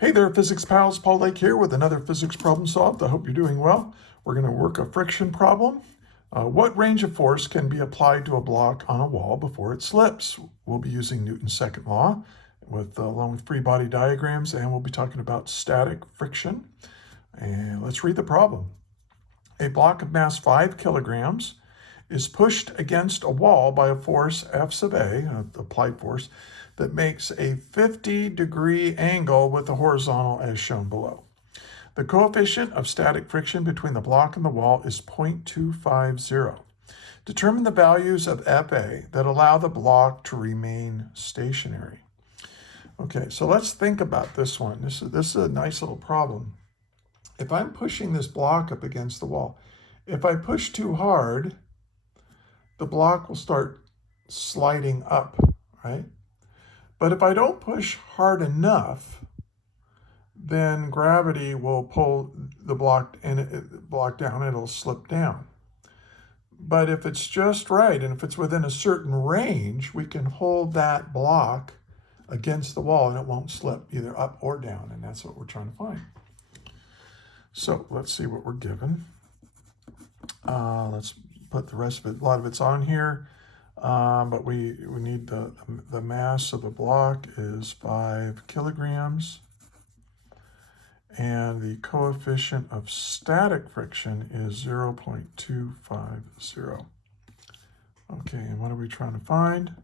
Hey there, Physics Pals. Paul Lake here with another physics problem solved. I hope you're doing well. We're going to work a friction problem. What range of force can be applied to a block on a wall before it slips? We'll be using Newton's second law along with free body diagrams, and we'll be talking about static friction. And let's read the problem. A block of mass 5 kilograms is pushed against a wall by a force F sub A, applied force, that makes a 50-degree angle with the horizontal as shown below. The coefficient of static friction between the block and the wall is 0.250. Determine the values of FA that allow the block to remain stationary. Okay, so let's think about this one. This is a nice little problem. If I'm pushing this block up against the wall, if I push too hard, the block will start sliding up, right? But if I don't push hard enough, then gravity will pull the block down, it'll slip down. But if it's just right, and if it's within a certain range, we can hold that block against the wall and it won't slip either up or down, and that's what we're trying to find. So let's see what we're given. Let's put the rest of it, a lot of it's on here. But we need the mass of the block is 5 kilograms, and the coefficient of static friction is 0.250. Okay, and what are we trying to find?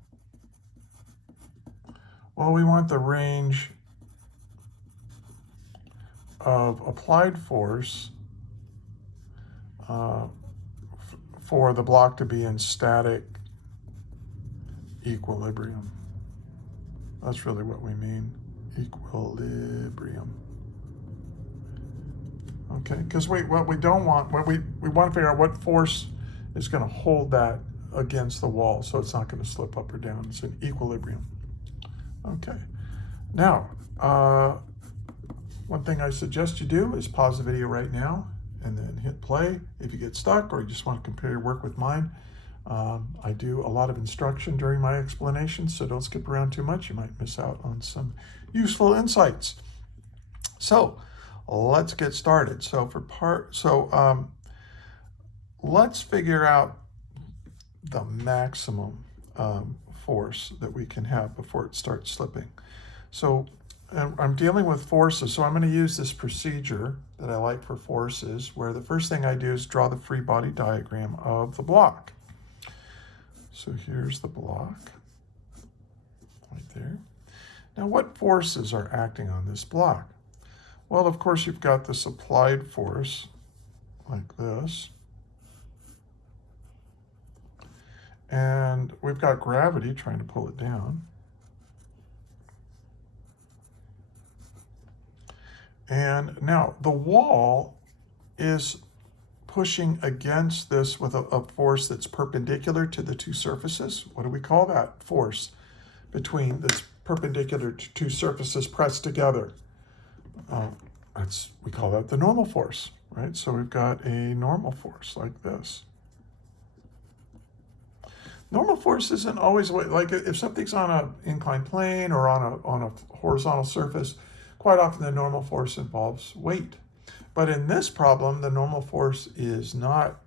Well, we want the range of applied force for the block to be in static equilibrium. That's really what we mean, equilibrium. Okay, because what we don't want, we want to figure out what force is going to hold that against the wall so it's not going to slip up or down. It's in equilibrium. Okay, now, one thing I suggest you do is pause the video right now and then hit play if you get stuck or you just want to compare your work with mine. I do a lot of instruction during my explanations, so don't skip around too much. You might miss out on some useful insights. So let's get started. Let's figure out the maximum force that we can have before it starts slipping. So I'm dealing with forces, so I'm going to use this procedure that I like for forces, where the first thing I do is draw the free body diagram of the block. So here's the block, right there. Now, what forces are acting on this block? Well, of course, you've got this applied force, like this. And we've got gravity trying to pull it down. And now, the wall is pushing against this with a force that's perpendicular to the two surfaces. What do we call that force between that's perpendicular to two surfaces pressed together? We call that the normal force, right? So we've got a normal force like this. Normal force isn't always like if something's on an inclined plane or on a horizontal surface, quite often the normal force involves weight. But in this problem, the normal force is not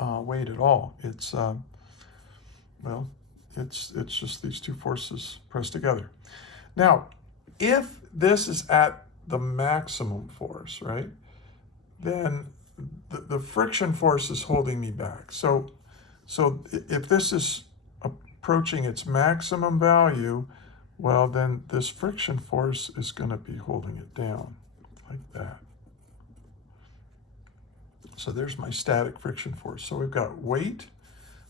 weight at all. It's it's just these two forces pressed together. Now, if this is at the maximum force, right, then the friction force is holding me back. So if this is approaching its maximum value, well, then this friction force is going to be holding it down like that. So there's my static friction force. So we've got weight,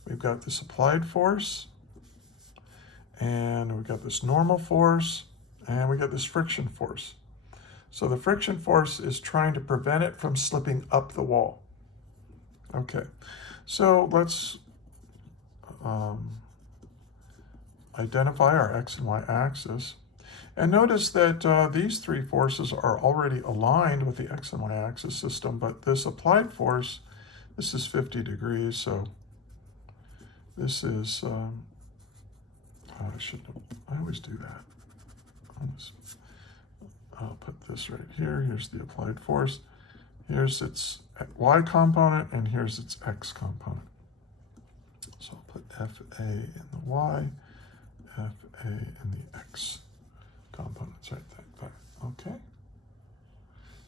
we've got this applied force, and we've got this normal force, and we got this friction force. So the friction force is trying to prevent it from slipping up the wall. Okay, so let's identify our x and y axis. And notice that these three forces are already aligned with the x and y axis system, but this applied force, this is 50 degrees, so this is, I always do that. I'll put this right here. Here's the applied force. Here's its y component, and here's its x component. So I'll put FA in the y, FA in the x components right there. Okay.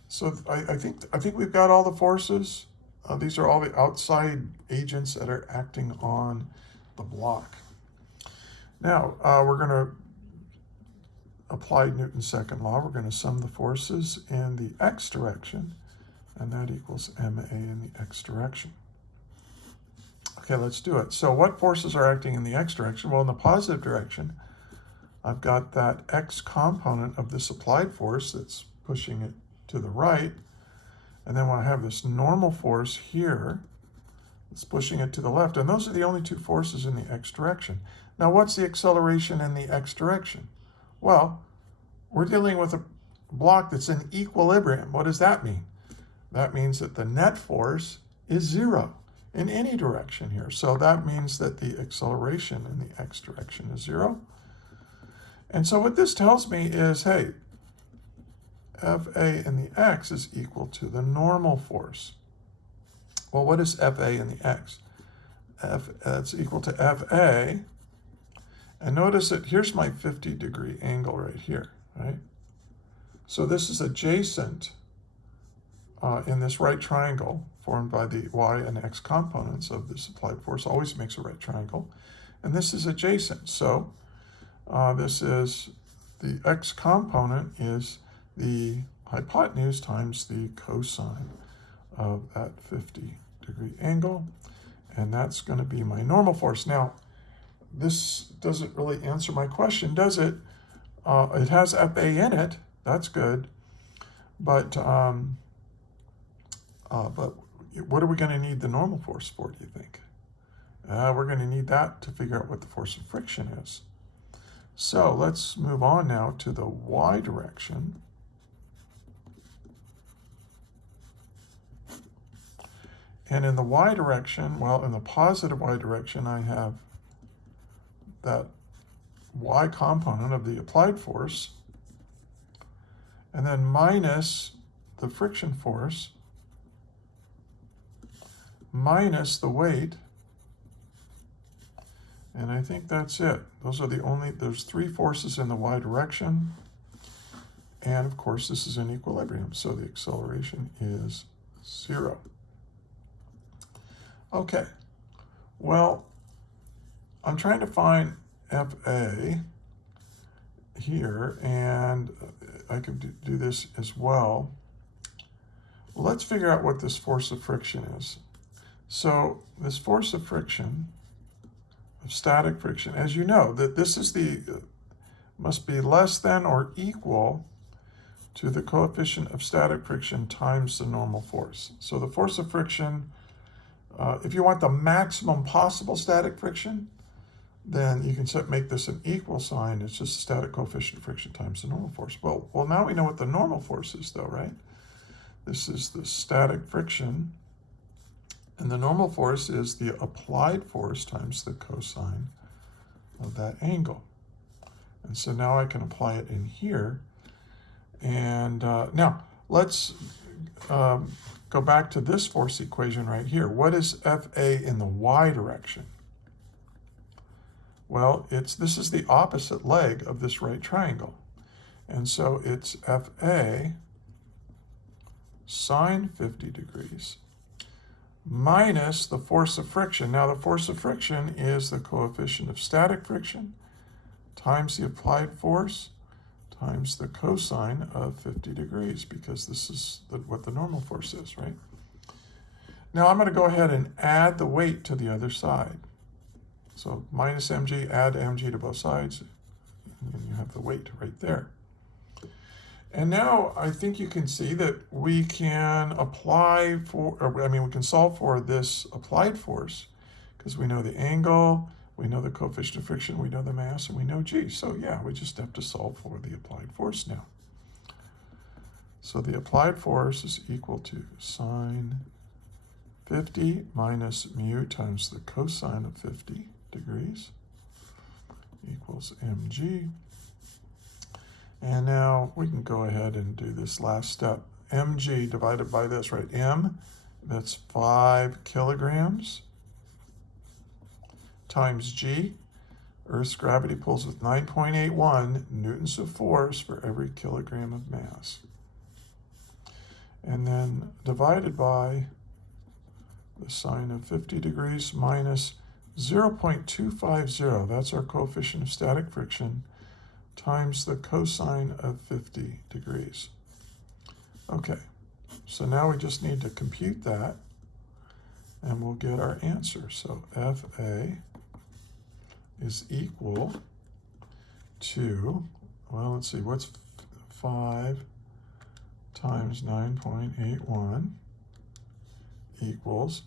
So I think we've got all the forces. These are all the outside agents that are acting on the block. Now we're going to apply Newton's second law. We're going to sum the forces in the x direction, and that equals MA in the x direction. Okay, let's do it. So what forces are acting in the x direction? Well, in the positive direction, I've got that x component of this applied force that's pushing it to the right. And then when I have this normal force here, it's pushing it to the left. And those are the only two forces in the x direction. Now, what's the acceleration in the x direction? Well, we're dealing with a block that's in equilibrium. What does that mean? That means that the net force is 0 in any direction here. So that means that the acceleration in the x direction is 0. And so what this tells me is, hey, FA in the x is equal to the normal force. Well, what is FA in the x? That's equal to FA. And notice that here's my 50-degree angle right here, right? So this is adjacent in this right triangle formed by the y and x components of this applied force. Always makes a right triangle. And this is adjacent. So this is the x component is the hypotenuse times the cosine of that 50-degree angle. And that's going to be my normal force. Now, this doesn't really answer my question, does it? It has FA in it. That's good. But what are we going to need the normal force for, do you think? We're going to need that to figure out what the force of friction is. So let's move on now to the y direction. And in the y direction, well, in the positive y direction, I have that y component of the applied force, and then minus the friction force, minus the weight, and I think that's it. Those are there's three forces in the y direction, and of course this is in equilibrium, so the acceleration is 0. Okay, well, I'm trying to find FA here, and I could do this as well. Well, let's figure out what this force of friction is. So this force of friction, of static friction, as you know, that this is must be less than or equal to the coefficient of static friction times the normal force. So the force of friction, if you want the maximum possible static friction, then you can make this an equal sign. It's just the static coefficient of friction times the normal force. Well, now we know what the normal force is, though, right? This is the static friction, and the normal force is the applied force times the cosine of that angle. And so now I can apply it in here. And now let's go back to this force equation right here. What is FA in the y direction? Well, this is the opposite leg of this right triangle. And so it's FA sine 50 degrees minus the force of friction. Now, the force of friction is the coefficient of static friction times the applied force times the cosine of 50 degrees, because this is what the normal force is, right? Now, I'm going to go ahead and add the weight to the other side. So minus mg, add mg to both sides, and you have the weight right there. And now I think you can see that we can we can solve for this applied force, because we know the angle, we know the coefficient of friction, we know the mass, and we know g. So yeah, we just have to solve for the applied force now. So the applied force is equal to sine 50 minus mu times the cosine of 50 degrees equals mg. And now we can go ahead and do this last step. mg divided by this, right? M, that's 5 kilograms, times g. Earth's gravity pulls with 9.81 newtons of force for every kilogram of mass. And then divided by the sine of 50 degrees minus 0.250, that's our coefficient of static friction, times the cosine of 50 degrees. Okay, so now we just need to compute that, and we'll get our answer. So FA is equal to, well, let's see, what's 5 times 9.81 equals,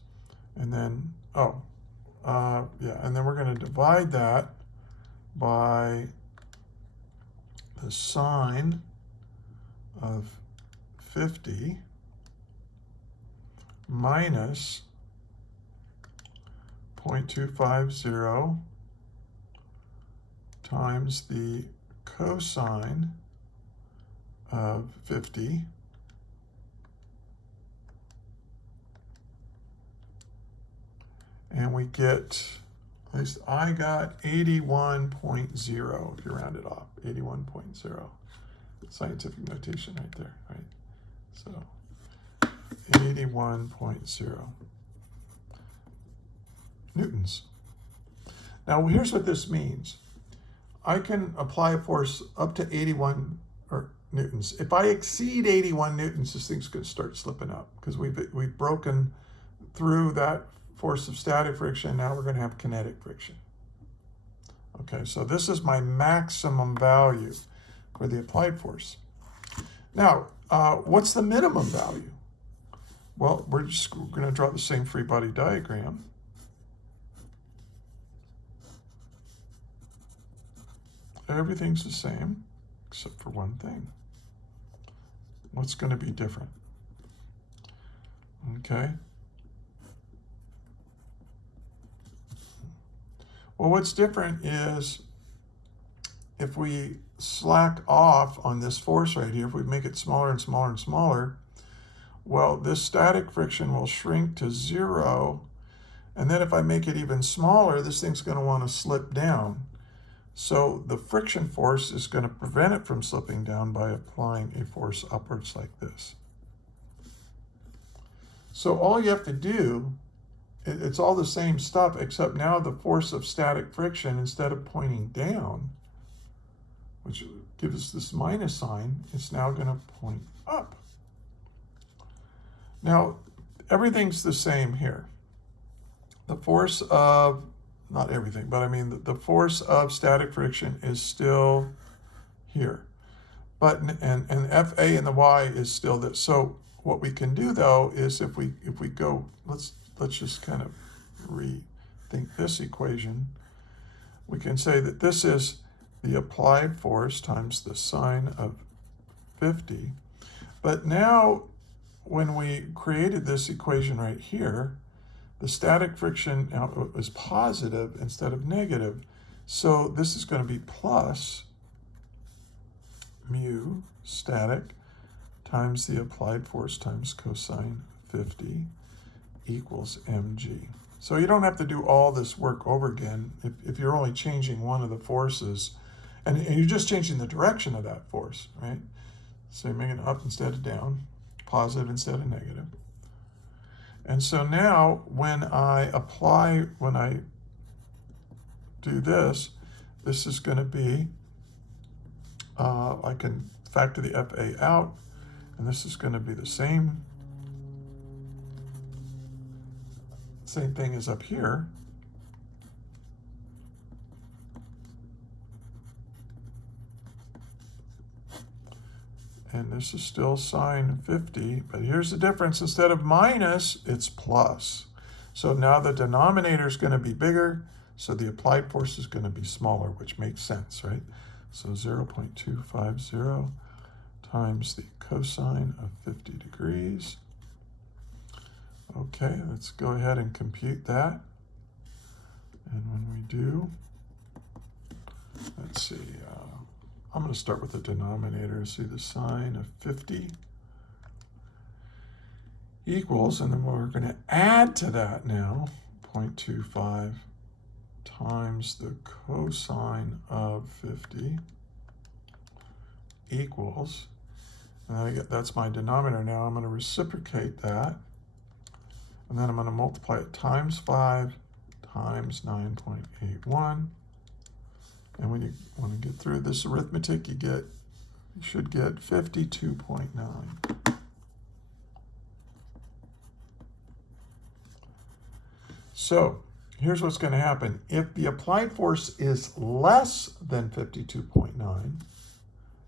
and then, and then we're going to divide that by the sine of 50 minus 0.250 times the cosine of 50 and we get, at least I got 81.0 if you round it off, 81.0. Scientific notation right there, right? So 81.0 newtons. Now here's what this means. I can apply a force up to 81 newtons. If I exceed 81 newtons, this thing's going to start slipping up because we've broken through that force of static friction. Now we're going to have kinetic friction. Okay, so this is my maximum value for the applied force. Now, what's the minimum value? Well, we're going to draw the same free body diagram. Everything's the same, except for one thing. What's going to be different? Okay. Well, what's different is if we slack off on this force right here, if we make it smaller and smaller and smaller, well, this static friction will shrink to 0. And then if I make it even smaller, this thing's going to want to slip down. So the friction force is going to prevent it from slipping down by applying a force upwards like this. So all you have to do, it's all the same stuff, except now the force of static friction, instead of pointing down, which gives us this minus sign, it's now going to point up. Now, everything's the same here. The force of, not everything, but I mean the force of static friction is still here. But and FA and the Y is still this. So what we can do though is if we go, let's just kind of rethink this equation. We can say that this is the applied force times the sine of 50. But now when we created this equation right here, the static friction output is positive instead of negative. So this is going to be plus mu static times the applied force times cosine 50 equals mg. So you don't have to do all this work over again if you're only changing one of the forces, and you're just changing the direction of that force, right? So you're making it up instead of down, positive instead of negative. And so now when I do this, this is going to be, I can factor the FA out, and this is going to be the same thing as up here. And this is still sine 50, but here's the difference. Instead of minus, it's plus. So now the denominator is going to be bigger, so the applied force is going to be smaller, which makes sense, right? So 0.250 times the cosine of 50 degrees. Okay, let's go ahead and compute that. And when we do, let's see, I'm going to start with the denominator. See the sign of 50 equals, and then we're going to add to that now 0.25 times the cosine of 50 equals, and that's my denominator now. I'm going to reciprocate that, and then I'm going to multiply it times 5 times 9.81. And when you want to get through this arithmetic, you should get 52.9. So here's what's going to happen. If the applied force is less than 52.9,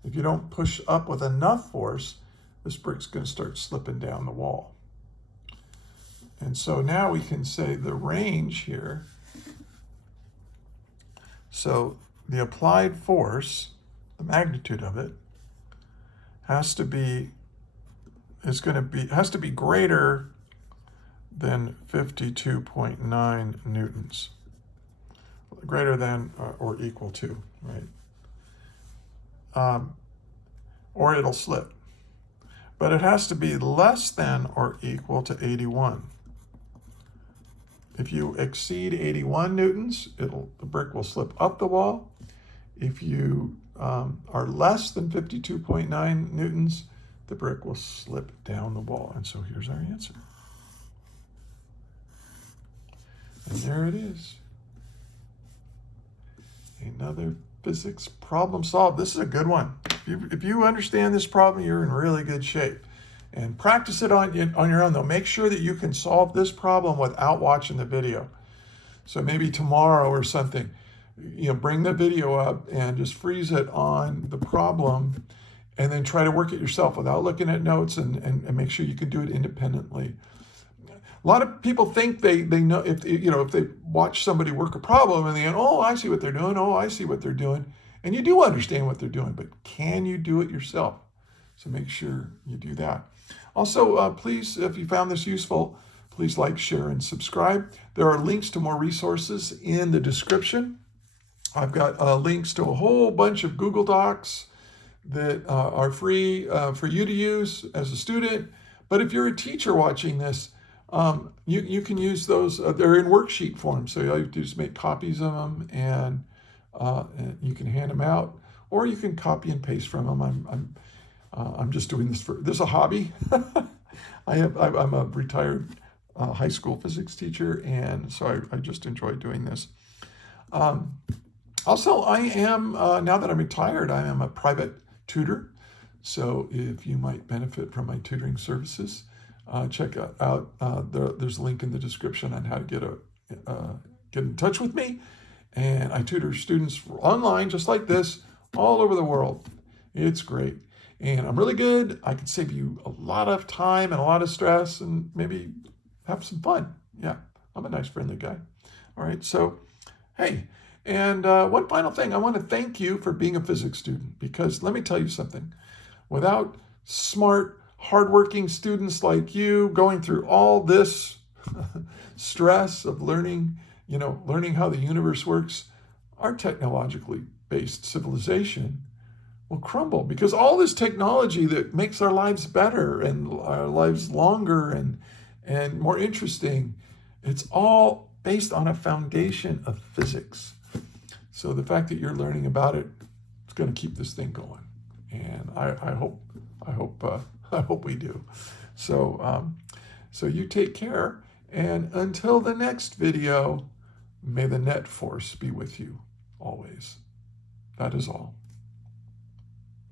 if you don't push up with enough force, this brick's going to start slipping down the wall. And so now we can say the range here. So the applied force, the magnitude of it, has to be greater than 52.9 newtons. Greater than or equal to, right? Or it'll slip. But it has to be less than or equal to 81. If you exceed 81 newtons, the brick will slip up the wall. If you are less than 52.9 newtons, the brick will slip down the wall. And so here's our answer. And there it is. Another physics problem solved. This is a good one. If you understand this problem, you're in really good shape. And practice it on your own, though. Make sure that you can solve this problem without watching the video. So maybe tomorrow or something, bring the video up and just freeze it on the problem, and then try to work it yourself without looking at notes, and make sure you can do it independently. A lot of people think they know if they watch somebody work a problem and they go, oh, I see what they're doing. Oh, I see what they're doing. And you do understand what they're doing, but can you do it yourself? So make sure you do that. Also, please, if you found this useful, please like, share, and subscribe. There are links to more resources in the description. I've got links to a whole bunch of Google Docs that are free for you to use as a student. But if you're a teacher watching this, you can use those. They're in worksheet form, so all you have to do is make copies of them, and you can hand them out, or you can copy and paste from them. I'm just doing this this is a hobby. I'm a retired high school physics teacher, and so I just enjoy doing this. Also, I am, now that I'm retired, I am a private tutor. So if you might benefit from my tutoring services, check out, there's a link in the description on how to get in touch with me. And I tutor students online, just like this, all over the world. It's great. And I'm really good. I can save you a lot of time and a lot of stress, and maybe have some fun. Yeah, I'm a nice, friendly guy. All right, so, hey. And one final thing, I want to thank you for being a physics student, because let me tell you something. Without smart, hardworking students like you going through all this stress of learning how the universe works, our technologically based civilization will crumble, because all this technology that makes our lives better and our lives longer and more interesting, it's all based on a foundation of physics. So the fact that you're learning about it, it's going to keep this thing going, and I hope we do. So so you take care, and until the next video, may the net force be with you always. That is all.